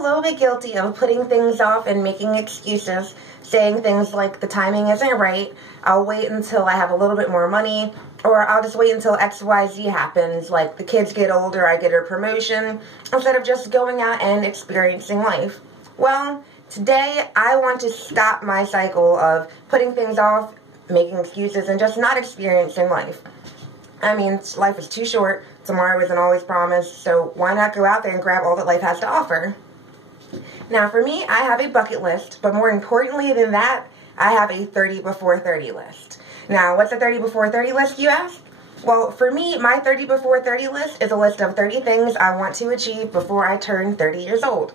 a little bit guilty of putting things off and making excuses, saying things like the timing isn't right, I'll wait until I have a little bit more money, or I'll just wait until XYZ happens, like the kids get older, I get a promotion, instead of just going out and experiencing life. Well, today I want to stop my cycle of putting things off, making excuses, and just not experiencing life. I mean, life is too short. Tomorrow isn't always promised, so why not go out there and grab all that life has to offer? Now, for me, I have a bucket list, but more importantly than that, I have a 30 before 30 list. Now, what's a 30 before 30 list, you ask? Well, for me, my 30 before 30 list is a list of 30 things I want to achieve before I turn 30 years old.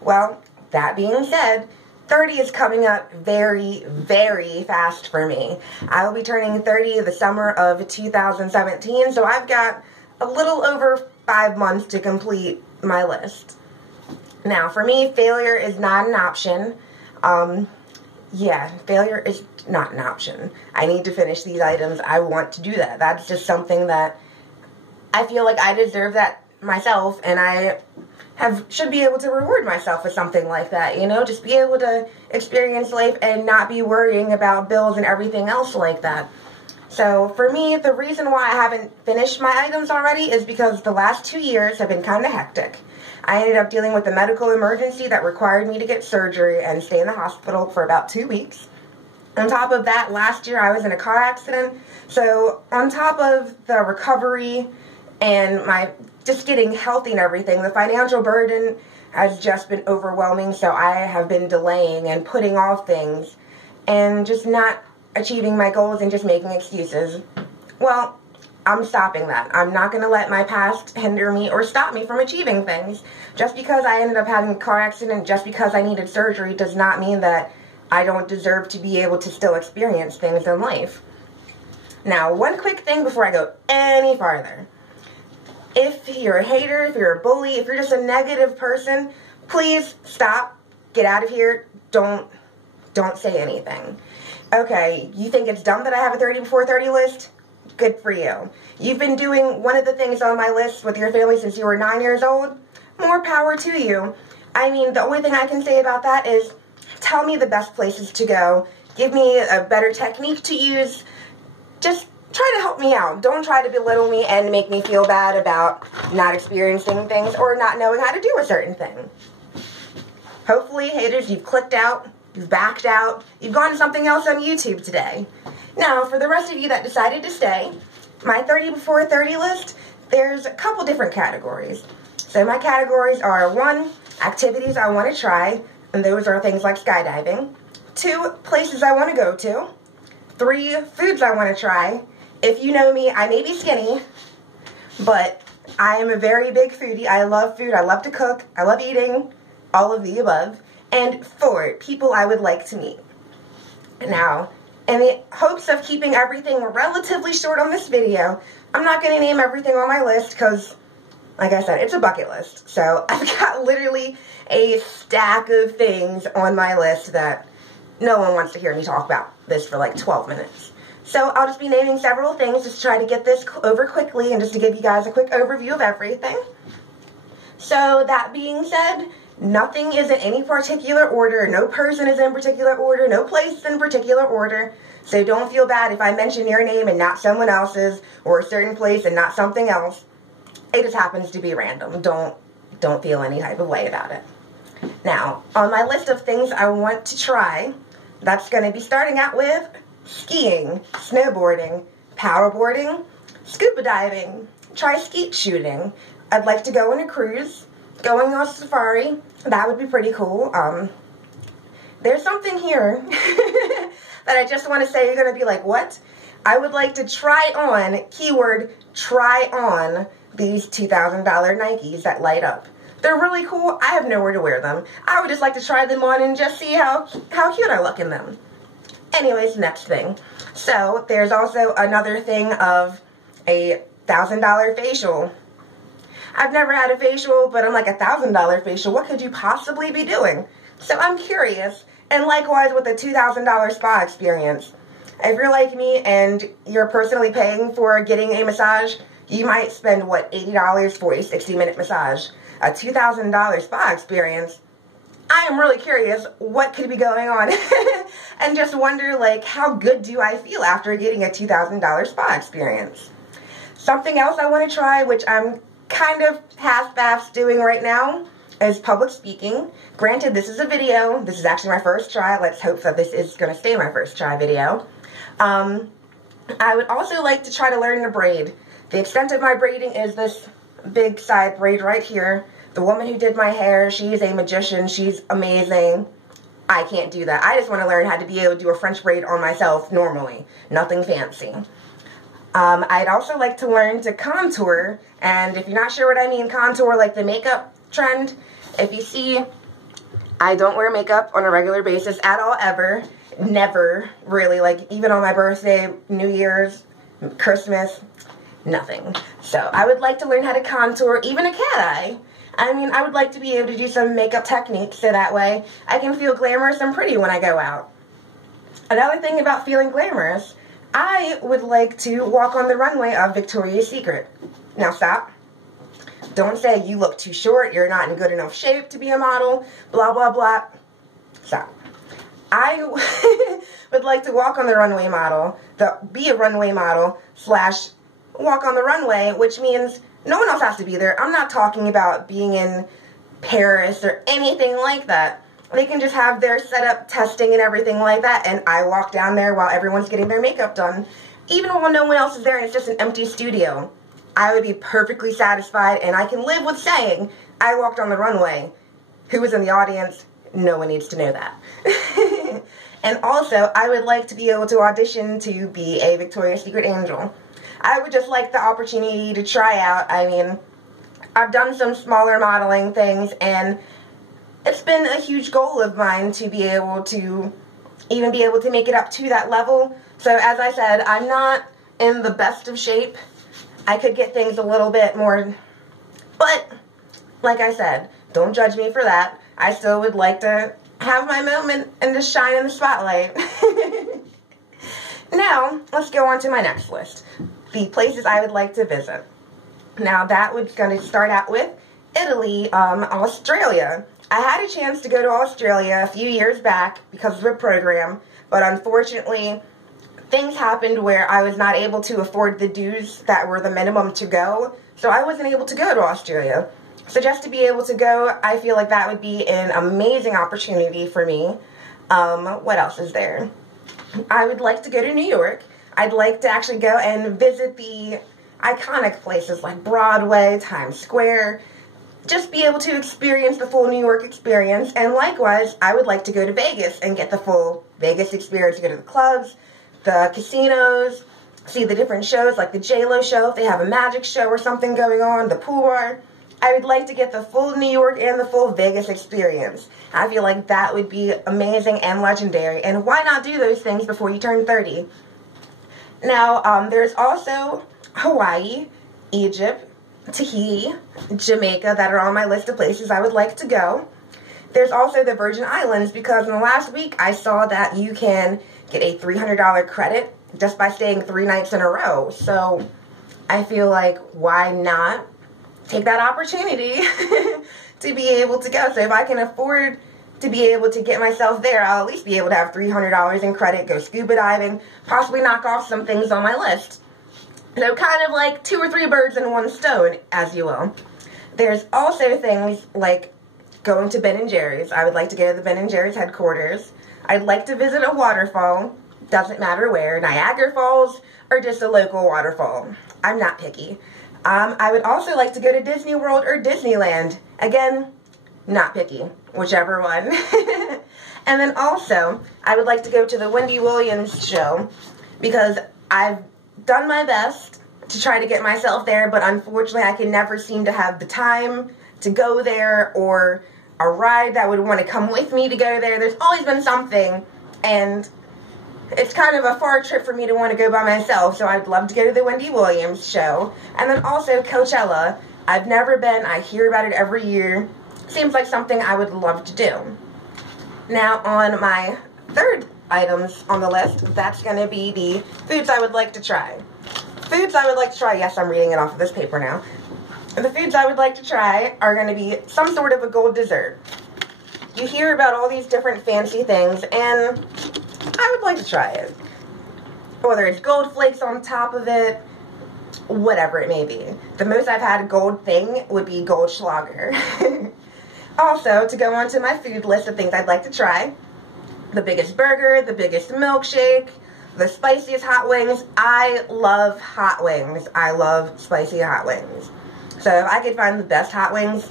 Well, that being said, 30 is coming up very, very fast for me. I will be turning 30 the summer of 2017, so I've got a little over 5 months to complete my list. Now, for me, failure is not an option. Failure is not an option. I need to finish these items. I want to do that. That's just something that I feel like I deserve that myself, and I should be able to reward myself with something like that, you know, just be able to experience life and not be worrying about bills and everything else like that. So for me, the reason why I haven't finished my items already is because the last 2 years have been kind of hectic. I ended up dealing with a medical emergency that required me to get surgery and stay in the hospital for about 2 weeks. On top of that, last year I was in a car accident. So on top of the recovery and my just getting healthy and everything, the financial burden has just been overwhelming, so I have been delaying and putting off things and just not achieving my goals and just making excuses. Well, I'm stopping that. I'm not going to let my past hinder me or stop me from achieving things. Just because I ended up having a car accident, just because I needed surgery, does not mean that I don't deserve to be able to still experience things in life. Now, one quick thing before I go any farther. If you're a hater, if you're a bully, if you're just a negative person, please stop. Get out of here. Don't say anything. Okay, you think it's dumb that I have a 30 before 30 list? Good for you. You've been doing one of the things on my list with your family since you were 9 years old? More power to you. I mean, the only thing I can say about that is tell me the best places to go. Give me a better technique to use. Just try to help me out. Don't try to belittle me and make me feel bad about not experiencing things or not knowing how to do a certain thing. Hopefully, haters, you've clicked out, you've backed out, you've gone to something else on YouTube today. Now, for the rest of you that decided to stay, my 30 before 30 list, there's a couple different categories. So my categories are 1, activities I want to try, and those are things like skydiving. 2, places I want to go to. 3, foods I want to try. If you know me, I may be skinny, but I am a very big foodie. I love food. I love to cook. I love eating. All of the above. And 4, people I would like to meet. Now, in the hopes of keeping everything relatively short on this video, I'm not going to name everything on my list because, like I said, it's a bucket list. So I've got literally a stack of things on my list that no one wants to hear me talk about this for like 12 minutes. So I'll just be naming several things just to try to get this over quickly and just to give you guys a quick overview of everything. So that being said, nothing is in any particular order. No person is in particular order. No place is in particular order. So don't feel bad if I mention your name and not someone else's, or a certain place and not something else. It just happens to be random. Don't feel any type of way about it. Now, on my list of things I want to try, that's going to be starting out with skiing, snowboarding, paddleboarding, scuba diving, try skeet shooting. I'd like to go on a cruise, going on a safari. That would be pretty cool. There's something here that I just want to say you're going to be like, what? I would like to try on, keyword, try on these $2,000 Nikes that light up. They're really cool. I have nowhere to wear them. I would just like to try them on and just see how cute I look in them. Anyways, next thing. So, there's also another thing of a $1,000 facial. I've never had a facial, but I'm like, $1,000 facial, what could you possibly be doing? So I'm curious, and likewise with a $2,000 spa experience. If you're like me and you're personally paying for getting a massage, you might spend, what, $80 for a 60-minute massage. a $2,000 spa experience, I am really curious what could be going on and just wonder, like, how good do I feel after getting a $2,000 spa experience? Something else I want to try, which I'm kind of half-assed doing right now, is public speaking. Granted, this is a video. This is actually my first try. Let's hope that this is going to stay my first try video. I would also like to try to learn to braid. The extent of my braiding is this big side braid right here. The woman who did my hair, she's a magician. She's amazing. I can't do that. I just want to learn how to be able to do a French braid on myself normally. Nothing fancy. I'd also like to learn to contour. And if you're not sure what I mean, contour, like the makeup trend. If you see, I don't wear makeup on a regular basis at all, ever. Never, really. Like, even on my birthday, New Year's, Christmas, nothing. So, I would like to learn how to contour, even a cat eye. I mean, I would like to be able to do some makeup techniques so that way I can feel glamorous and pretty when I go out. Another thing about feeling glamorous, I would like to walk on the runway of Victoria's Secret. Now stop. Don't say you look too short, you're not in good enough shape to be a model, blah, blah, blah. Stop. I would like to walk on the runway model, be a runway model / walk on the runway, which means no one else has to be there. I'm not talking about being in Paris or anything like that. They can just have their setup, testing, and everything like that, and I walk down there while everyone's getting their makeup done. Even while no one else is there and it's just an empty studio, I would be perfectly satisfied, and I can live with saying, I walked on the runway. Who was in the audience? No one needs to know that. And also, I would like to be able to audition to be a Victoria's Secret angel. I would just like the opportunity to try out. I mean, I've done some smaller modeling things, and it's been a huge goal of mine to be able to even be able to make it up to that level. So as I said, I'm not in the best of shape. I could get things a little bit more, but like I said, don't judge me for that. I still would like to have my moment and just shine in the spotlight. Now, let's go on to my next list. The places I would like to visit. Now, that was going to start out with Italy, Australia. I had a chance to go to Australia a few years back because of a program, but unfortunately, things happened where I was not able to afford the dues that were the minimum to go, so I wasn't able to go to Australia. So just to be able to go, I feel like that would be an amazing opportunity for me. What else is there? I would like to go to New York. I'd like to actually go and visit the iconic places like Broadway, Times Square, just be able to experience the full New York experience. And likewise, I would like to go to Vegas and get the full Vegas experience, go to the clubs, the casinos, see the different shows like the J-Lo show, if they have a magic show or something going on, the pool bar. I would like to get the full New York and the full Vegas experience. I feel like that would be amazing and legendary. And why not do those things before you turn 30? Now, there's also Hawaii, Egypt, Tahiti, Jamaica that are on my list of places I would like to go. There's also the Virgin Islands, because in the last week I saw that you can get a $300 credit just by staying 3 nights in a row. So I feel like, why not take that opportunity to be able to go? So if I can afford to be able to get myself there, I'll at least be able to have $300 in credit, go scuba diving, possibly knock off some things on my list. So kind of like 2 or 3 birds in one stone, as you will. There's also things like going to Ben & Jerry's. I would like to go to the Ben & Jerry's headquarters. I'd like to visit a waterfall. Doesn't matter where. Niagara Falls or just a local waterfall. I'm not picky. I would also like to go to Disney World or Disneyland. Again, not picky. Whichever one. And then also, I would like to go to the Wendy Williams show, because I've done my best to try to get myself there, but unfortunately I can never seem to have the time to go there, or a ride that would want to come with me to go there. There's always been something, and it's kind of a far trip for me to want to go by myself, so I'd love to go to the Wendy Williams show. And then also Coachella. I've never been. I hear about it every year. Seems like something I would love to do. Now, on my third items on the list, that's going to be the foods I would like to try. Foods I would like to try. Yes, I'm reading it off of this paper now. the foods I would like to try are going to be some sort of a gold dessert. You hear about all these different fancy things, and I would like to try it. Whether it's gold flakes on top of it, whatever it may be. The most I've had a gold thing would be Goldschlager. Also, to go on to my food list of things I'd like to try, the biggest burger, the biggest milkshake, the spiciest hot wings. I love hot wings. I love spicy hot wings. So if I could find the best hot wings,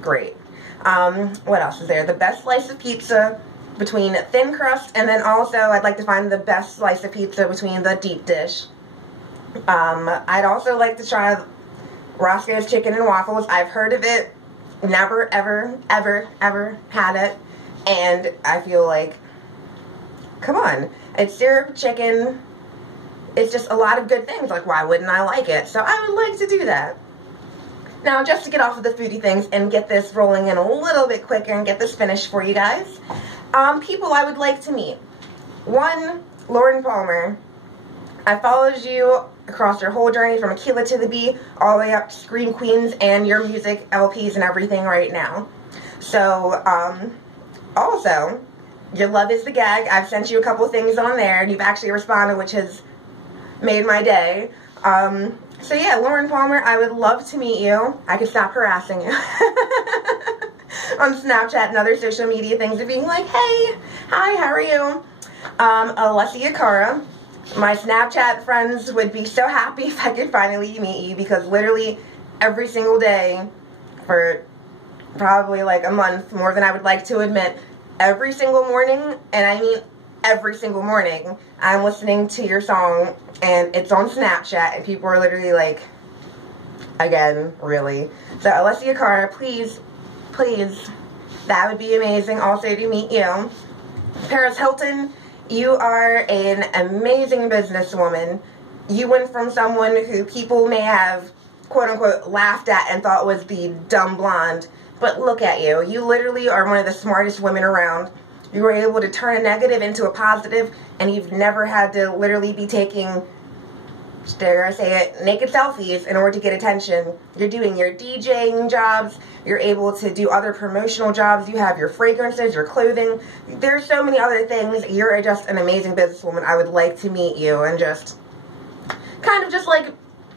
great. What else is there? The best slice of pizza between thin crust, and then also I'd like to find the best slice of pizza between the deep dish. I'd also like to try Roscoe's Chicken and Waffles. I've heard of it, never, ever, ever, ever had it, and I feel like, come on, it's syrup chicken, it's just a lot of good things, like why wouldn't I like it? So I would like to do that. Now, just to get off of the foodie things and get this rolling in a little bit quicker and get this finished for you guys, people I would like to meet. 1, Lauren Palmer. I followed you across your whole journey from Aquila to the Bee, all the way up to Scream Queens and your music LPs and everything right now. So, also, your Love is the Gag. I've sent you a couple things on there, and you've actually responded, which has made my day. So yeah, Lauren Palmer, I would love to meet you. I could stop harassing you on Snapchat and other social media things of being like, hey, hi, how are you? Alessia Cara. My Snapchat friends would be so happy if I could finally meet you, because literally every single day for probably like a month, more than I would like to admit, every single morning, and I mean every single morning, I'm listening to your song, and it's on Snapchat, and people are literally like, again, really? So, Alessia Cara, please, please, that would be amazing also to meet you. Paris Hilton, you are an amazing businesswoman. You went from someone who people may have, quote-unquote, laughed at and thought was the dumb blonde, but look at you. You literally are one of the smartest women around. You were able to turn a negative into a positive, and you've never had to literally be taking, dare I say it, naked selfies in order to get attention. You're doing your DJing jobs. You're able to do other promotional jobs. You have your fragrances, your clothing. There's so many other things. You're just an amazing businesswoman. I would like to meet you and just kind of just like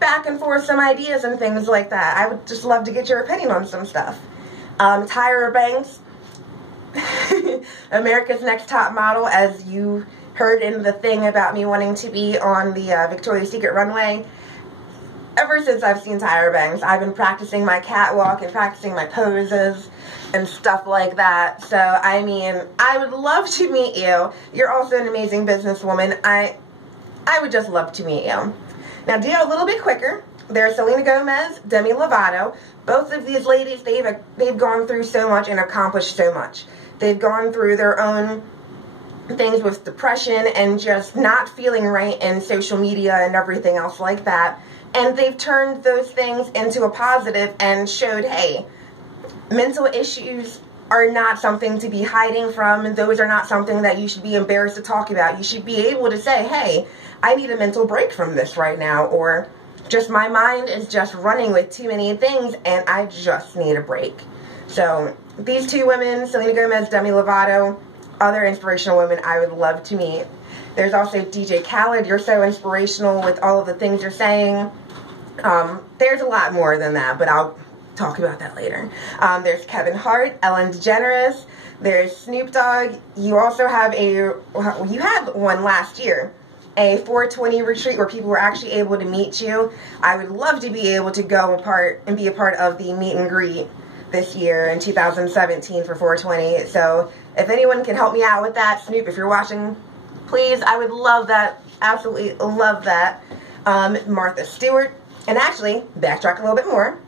back and forth some ideas and things like that. I would just love to get your opinion on some stuff. Tyra Banks, America's Next Top Model, as you heard in the thing about me wanting to be on the Victoria's Secret runway. Ever since I've seen Tyra Banks, I've been practicing my catwalk and practicing my poses and stuff like that. So, I mean, I would love to meet you. You're also an amazing businesswoman. I would just love to meet you. Now, do it a little bit quicker. There's Selena Gomez, Demi Lovato. Both of these ladies, they've gone through so much and accomplished so much. They've gone through their own things with depression and just not feeling right in social media and everything else like that. And they've turned those things into a positive and showed, hey, mental issues are not something to be hiding from, and those are not something that you should be embarrassed to talk about. You should be able to say, hey, I need a mental break from this right now, or just my mind is just running with too many things and I just need a break. So these two women, Selena Gomez, Demi Lovato, other inspirational women I would love to meet. There's also DJ Khaled. You're so inspirational with all of the things you're saying. There's a lot more than that, but I'll talk about that later. There's Kevin Hart, Ellen DeGeneres. There's Snoop Dogg. You also have you had one last year, a 420 retreat where people were actually able to meet you. I would love to be able to go and be a part of the meet and greet this year in 2017 for 420. So if anyone can help me out with that, Snoop, if you're watching, please, I would love that. Absolutely love that. Martha Stewart. And actually, backtrack a little bit more.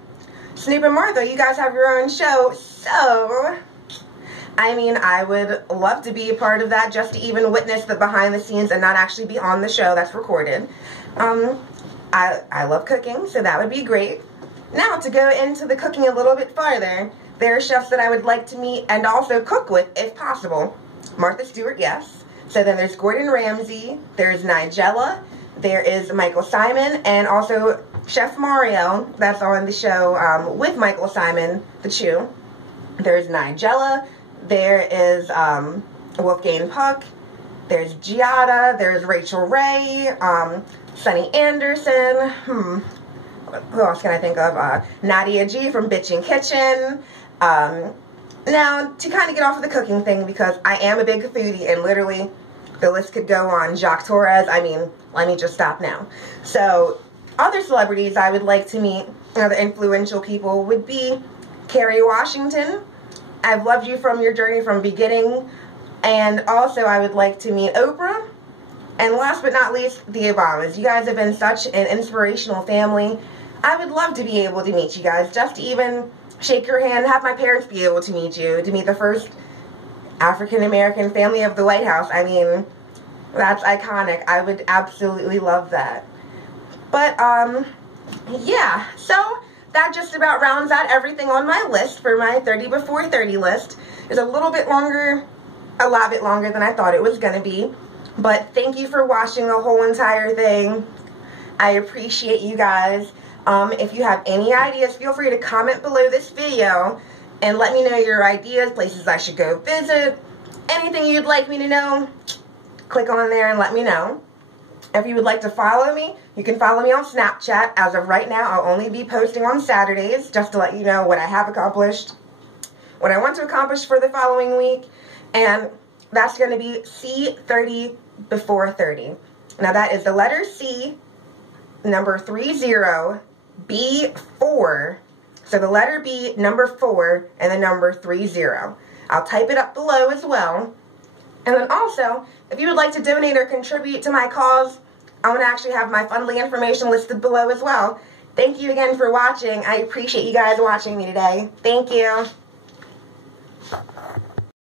Snoop and Martha, you guys have your own show, so I mean, I would love to be a part of that, just to even witness the behind the scenes and not actually be on the show that's recorded. I love cooking, so that would be great. Now, to go into the cooking a little bit farther, there are chefs that I would like to meet and also cook with, if possible. Martha Stewart, yes. So then there's Gordon Ramsay, there's Nigella, there is Michael Simon, and also Chef Mario, that's on the show with Michael Simon, the Chew. There's Nigella. There is Wolfgang Puck. There's Giada. There's Rachel Ray. Sunny Anderson. Who else can I think of? Nadia G from Bitchin' Kitchen. Now, to kind of get off of the cooking thing, because I am a big foodie, and literally the list could go on. Jacques Torres. I mean, let me just stop now. So, other celebrities I would like to meet, other influential people, would be Kerry Washington. I've loved you from your journey from beginning. And also, I would like to meet Oprah. And last but not least, the Obamas. You guys have been such an inspirational family. I would love to be able to meet you guys, just to even shake your hand, have my parents be able to meet you, to meet the first African-American family of the White House. I mean, that's iconic. I would absolutely love that. But, yeah. So, that just about rounds out everything on my list for my 30 before 30 list. It's a little bit longer, a lot bit longer than I thought it was going to be. But thank you for watching the whole entire thing. I appreciate you guys. If you have any ideas, feel free to comment below this video and let me know your ideas, places I should go visit, anything you'd like me to know. Click on there and let me know. If you would like to follow me, you can follow me on Snapchat. As of right now, I'll only be posting on Saturdays, just to let you know what I have accomplished, what I want to accomplish for the following week, and that's going to be C30 before 30. Now that is the letter C, number 30, B4. So the letter B, number 4, and the number 30. I'll type it up below as well. And then also, if you would like to donate or contribute to my cause, I'm going to actually have my Fundly information listed below as well. Thank you again for watching. I appreciate you guys watching me today. Thank you.